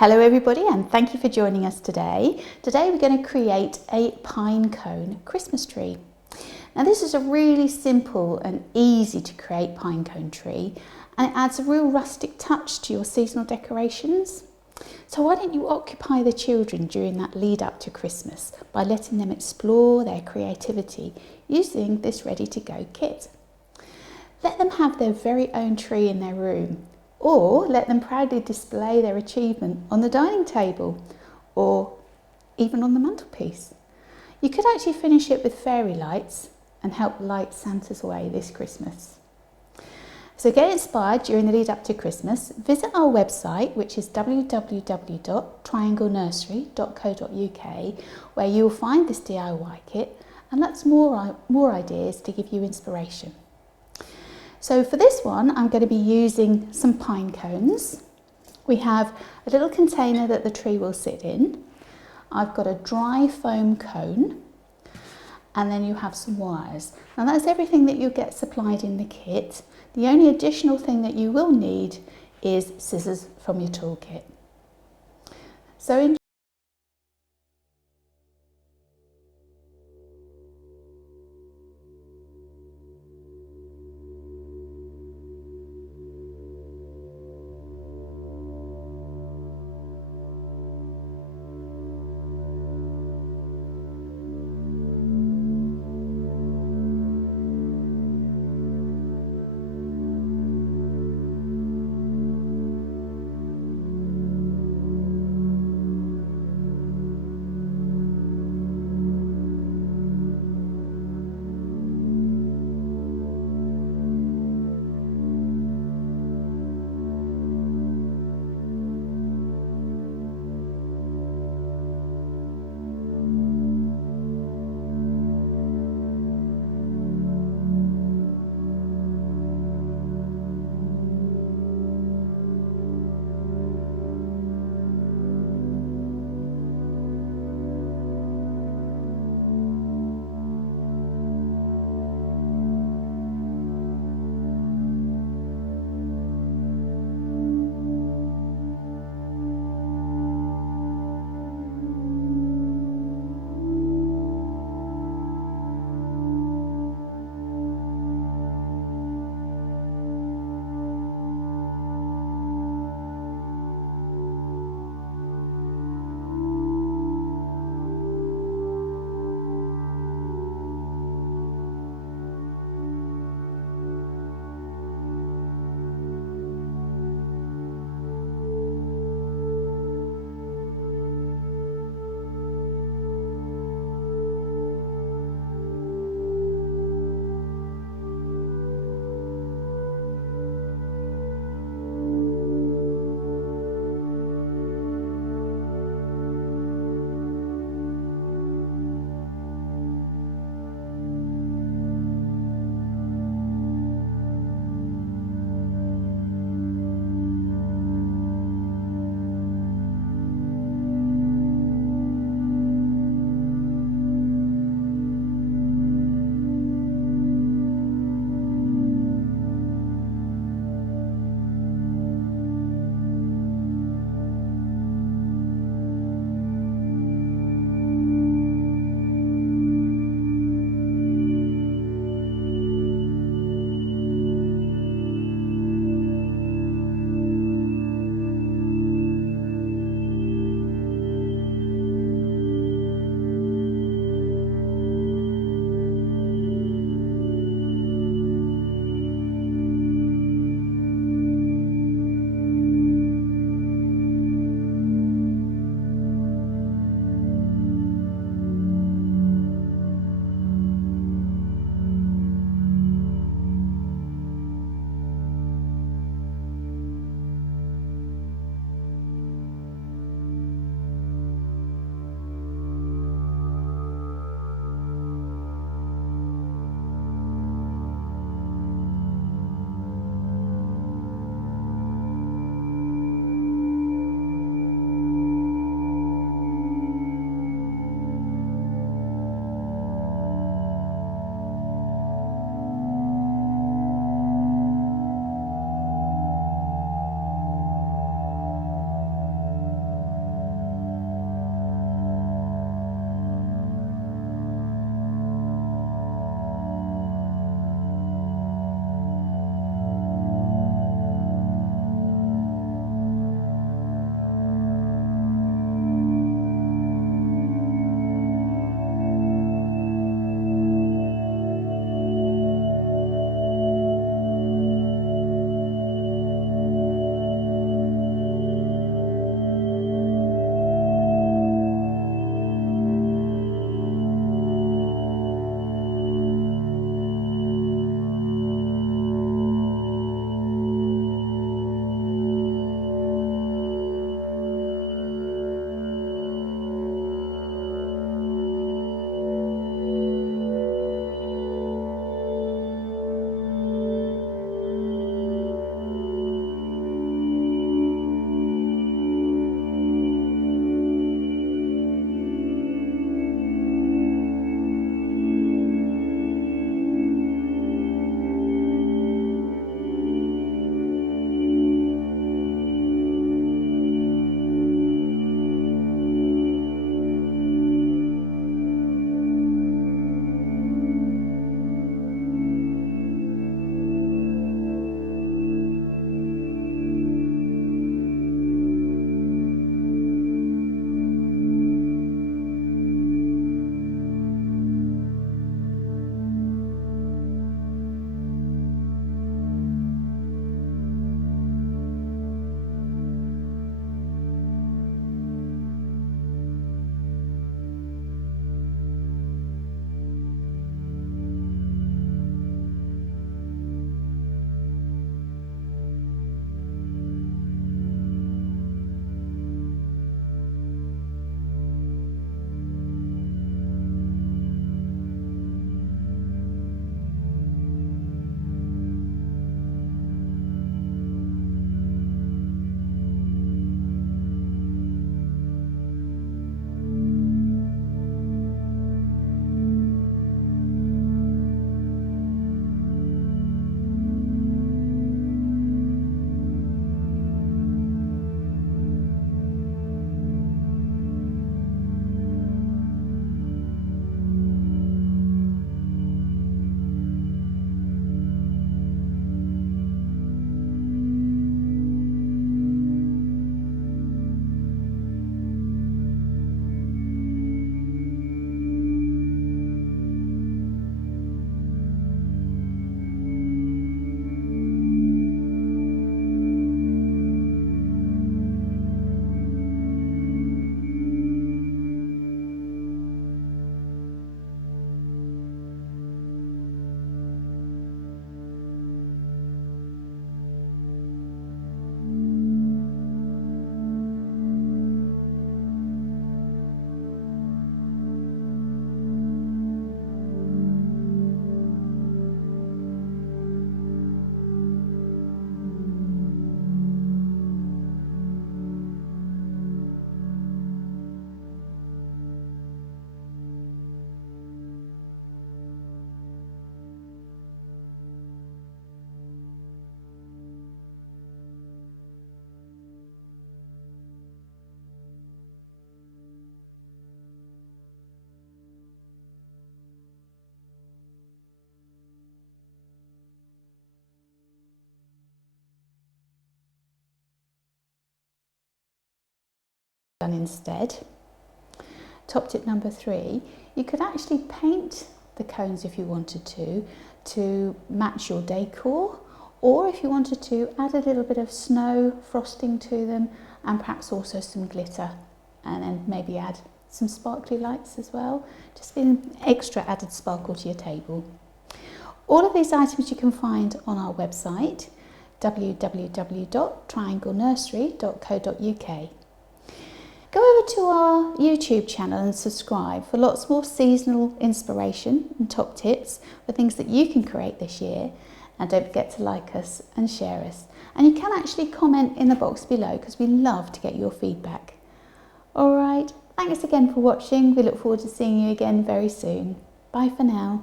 Hello everybody, and thank you for joining us today. Today we're going to create a pine cone Christmas tree. Now this is a really simple and easy to create pine cone tree, and it adds a real rustic touch to your seasonal decorations. So why don't you occupy the children during that lead up to Christmas by letting them explore their creativity using this ready to go kit. Let them have their very own tree in their room, or let them proudly display their achievement on the dining table or even on the mantelpiece. You could actually finish it with fairy lights and help light Santa's way this Christmas. So get inspired during the lead up to Christmas. Visit our website, which is www.trianglenursery.co.uk, where you will find this DIY kit and lots more ideas to give you inspiration. So for this one, I'm going to be using some pine cones. We have a little container that the tree will sit in. I've got a dry foam cone, and then you have some wires. Now that's everything that you'll get supplied in the kit. The only additional thing that you will need is scissors from your toolkit. So done instead. Top tip number 3, you could actually paint the cones if you wanted to match your decor, or if you wanted to add a little bit of snow frosting to them and perhaps also some glitter, and then maybe add some sparkly lights as well, just an extra added sparkle to your table. All of these items you can find on our website, www.trianglenursery.co.uk. Go over to our YouTube channel and subscribe for lots more seasonal inspiration and top tips for things that you can create this year. And don't forget to like us and share us. And you can actually comment in the box below because we love to get your feedback. All right, thanks again for watching. We look forward to seeing you again very soon. Bye for now.